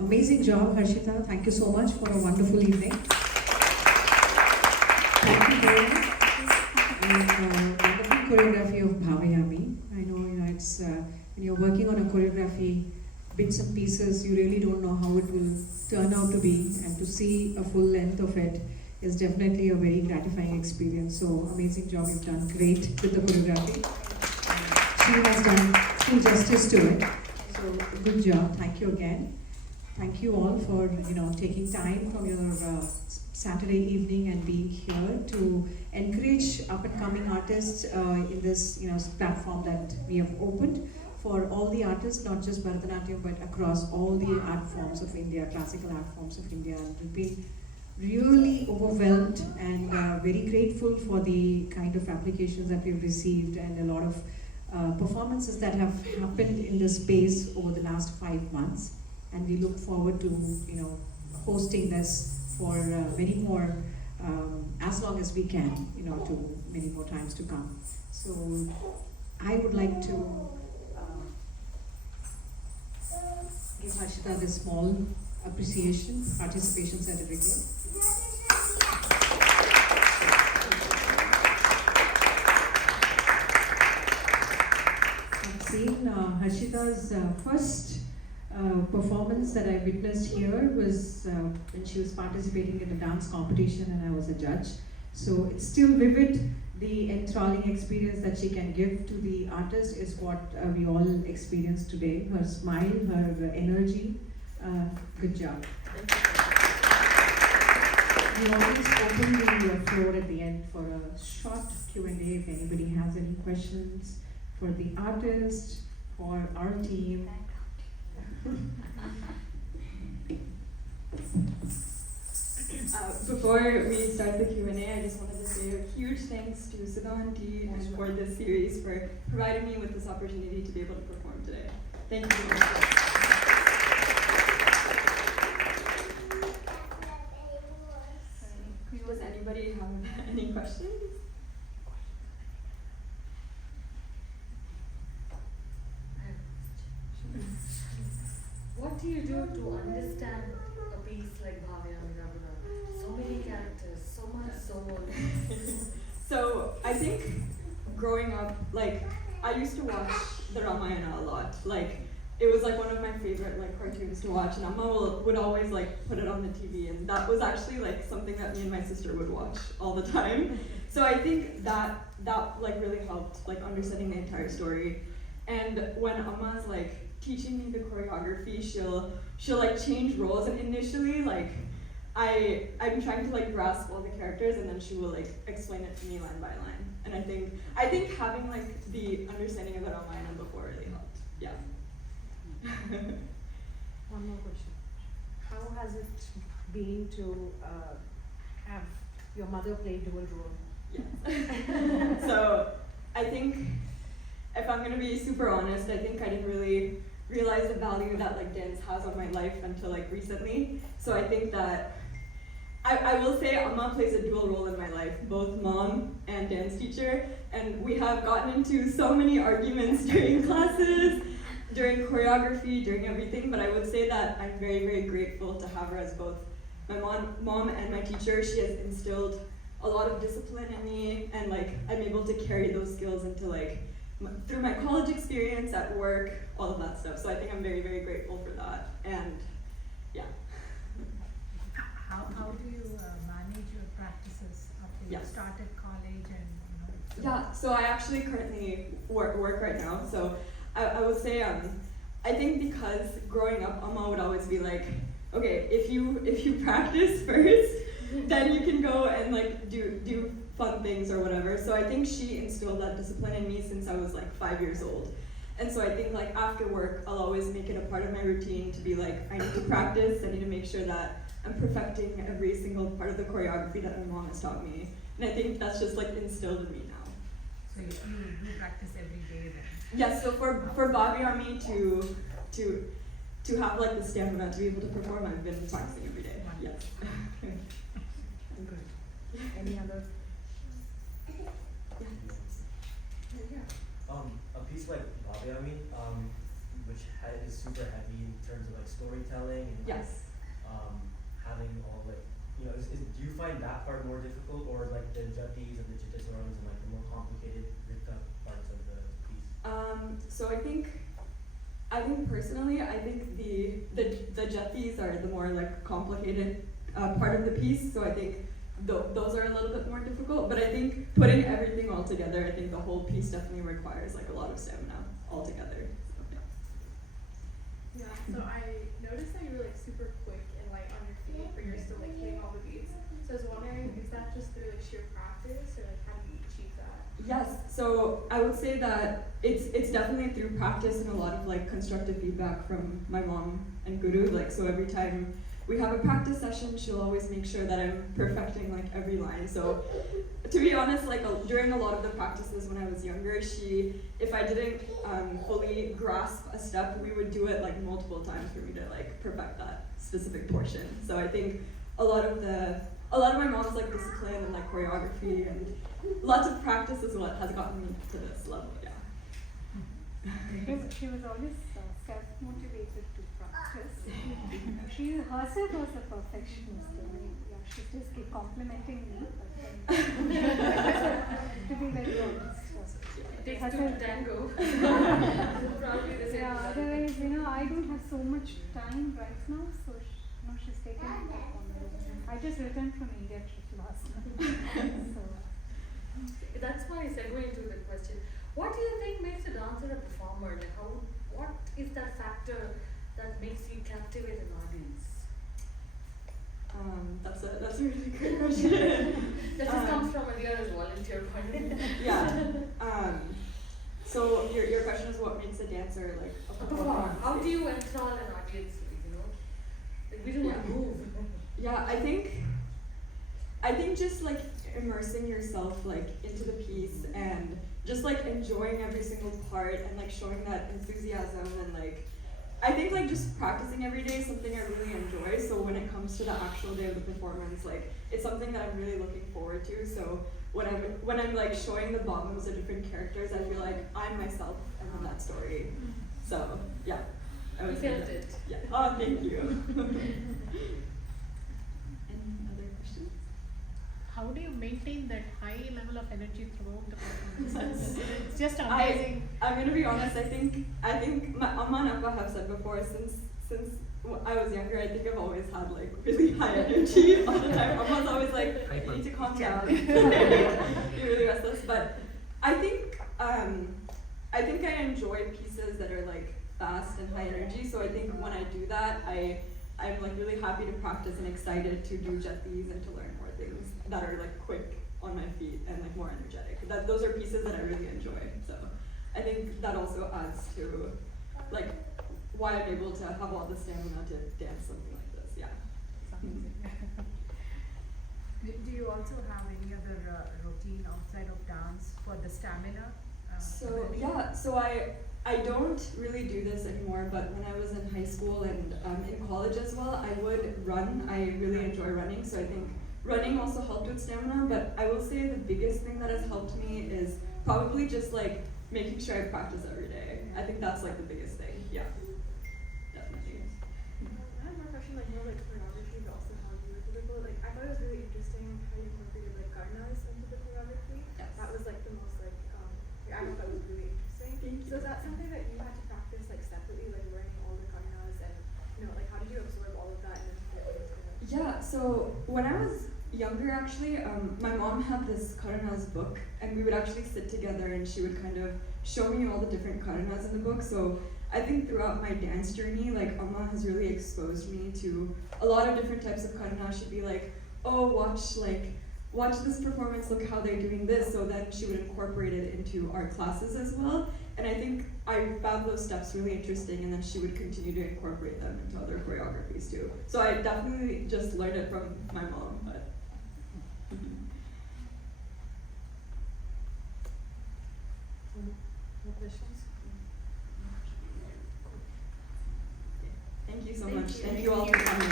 Amazing job, Harshitha. Thank you so much for a wonderful evening. Thank you very much. And wonderful choreography of Bhavayami. I know, it's when you're working on a choreography, bits and pieces, you really don't know how it will turn out to be, and to see a full length of it is definitely a very gratifying experience. So amazing job, you've done great with the choreography. She has done full justice to it. So good job. Thank you again. Thank you all for taking time from your Saturday evening and being here to encourage up and coming artists in this platform that we have opened for all the artists, not just Bharatanatyam but across all the art forms of India, classical art forms of India. And we've been really overwhelmed and very grateful for the kind of applications that we've received, and a lot of performances that have happened in this space over the last 5 months. And we look forward to hosting this for many more, as long as we can, to many more times to come. So I would like to give Harshitha this small appreciation, participation certificate. I've seen Harshitha's first performance that I witnessed here was when she was participating in a dance competition and I was a judge. So it's still vivid. The enthralling experience that she can give to the artist is what we all experience today. Her smile, her energy. Good job. We always open the floor at the end for a short Q&A if anybody has any questions for the artist, for our team. Before we start the Q&A, I just wanted to say a huge thanks to Siddhan T and for this series for providing me with this opportunity to be able to perform today. Thank you very much. Does anybody have any questions? What do you do to understand a piece like Bhavayami Raghunath? So many characters, so much soul. So I think growing up, I used to watch the Ramayana a lot. It was one of my favorite cartoons to watch, and Amma would always put it on the TV, and that was actually something that me and my sister would watch all the time. So I think that really helped understanding the entire story. And when Amma's teaching me the choreography, she'll change roles, and initially I'm trying to grasp all the characters, and then she will explain it to me line by line. And I think having the understanding of the Ramayana before really helped. Yeah. One more question. How has it been to have your mother play dual role? Yeah. So I think, if I'm gonna be super honest, I think I didn't really realize the value that dance has on my life until recently. So I think that I will say Amma plays a dual role in my life, both mom and dance teacher, and we have gotten into so many arguments during classes, during choreography, during everything, but I would say that I'm very, very grateful to have her as both my mom and my teacher. She has instilled a lot of discipline in me, and I'm able to carry those skills into through my college experience, at work, all of that stuff. So I think I'm very, very grateful for that, and yeah. How do you manage your practices after you started college and Yeah, so I actually currently work right now. So I would say I think because growing up, Amma would always be okay, if you practice first, then you can go and do fun things or whatever. So I think she instilled that discipline in me since I was 5 years old. And so I think after work, I'll always make it a part of my routine to be I need to practice, I need to make sure that I'm perfecting every single part of the choreography that my mom has taught me. And I think that's just instilled in me now. So you practice every day then? Yes, so for Bhavayami to have the stamina to be able to perform, I've been practicing every day. Yes. Good. Any other? A piece like Bhavayami, which is super heavy in terms of like storytelling and like, Yes. having all like, do you find that part more difficult, or like the jatis and the chittaswarams and like the more complicated Rika parts of the piece? So I think personally, I think the jatis are the more like complicated part of the piece. So I think those are a little bit more difficult. But I think putting everything all together, I think the whole piece definitely requires like a lot of stamina altogether. So, Yeah, so I noticed that you were like super quick and light on your feet, but you're still like hitting all the beats. So I was wondering, is that just through like sheer practice, or like how do you achieve that? Yes, so I would say that it's definitely through practice and a lot of like constructive feedback from my mom and guru. Like, so every time we have a practice session, she'll always make sure that I'm perfecting like every line. So to be honest, like during a lot of the practices when I was younger, if I didn't fully grasp a step, we would do it like multiple times for me to like perfect that specific portion. So I think a lot of my mom's like discipline and like choreography and lots of practice is what has gotten me to this level. Yeah. She was always self-motivated to practice. She herself was a perfectionist. I mean, yeah, she just keep complimenting me. But to be very honest, It takes two to tango. Probably the same. yeah. Otherwise, I don't have so much time right now, so she's taken it up on me. I just returned from India trip last night, so. That's my segue into the question. What do you think makes a dancer a performer? Like what is that factor that makes you captivate an audience? That's a really great question. That just comes from Adhiya's volunteer point of view. Yeah. So your question is what makes a dancer like a A performer? performer. How do you enthrall an audience? Like we don't want to move. Yeah, I think just like immersing yourself like into the piece and just like enjoying every single part and like showing that enthusiasm and like I think like just practicing every day is something I really enjoy. So when it comes to the actual day of the performance, like it's something that I'm really looking forward to. So when I'm like showing the bombs of different characters, I feel like I'm myself and in that story. So yeah. I would You say felt that. it. Yeah. Oh, thank you. Any other questions? How do you maintain that high level of energy throughout the performance? It's just amazing. I'm gonna be honest. I think my Amma and Appa have said before. Since I was younger, I think I've always had like really high energy all the time. Amma's always like, "You need to calm down. You're really restless." But I think I enjoy pieces that are like fast and high energy. So I think when I do that, I'm like really happy to practice and excited to do jatis and to learn more things that are like quick on my feet and like more energetic. Those are pieces that I really enjoy. So I think that also adds to like why I'm able to have all the stamina to dance something like this. Yeah. Do you also have any other routine outside of dance for the stamina? So I don't really do this anymore, but when I was in high school and in college as well, I would run. I really enjoy running, so I think running also helped with stamina, but I will say the biggest thing that has helped me is probably just like making sure I practice every day. I think that's like the biggest thing. Yeah, definitely. I have more question, like more like choreography, but also how you were delivered. Like I thought it was really interesting how you incorporated like karnas into the choreography. Yes. That was like the most like I thought that was really interesting. Thank you. So is that something that you had to practice like separately, like learning all the karnas and like how did you absorb all of that and then fit it together? Yeah, so when I was younger actually, my mom had this Karana's book and we would actually sit together and she would kind of show me all the different Karanas in the book. So I think throughout my dance journey, like Amma has really exposed me to a lot of different types of Karana. She'd be like, oh, watch this performance, look how they're doing this. So then she would incorporate it into our classes as well. And I think I found those steps really interesting and then she would continue to incorporate them into other choreographies too. So I definitely just learned it from my mom. But No questions? thank you so Thank much. you. Thank you all for coming.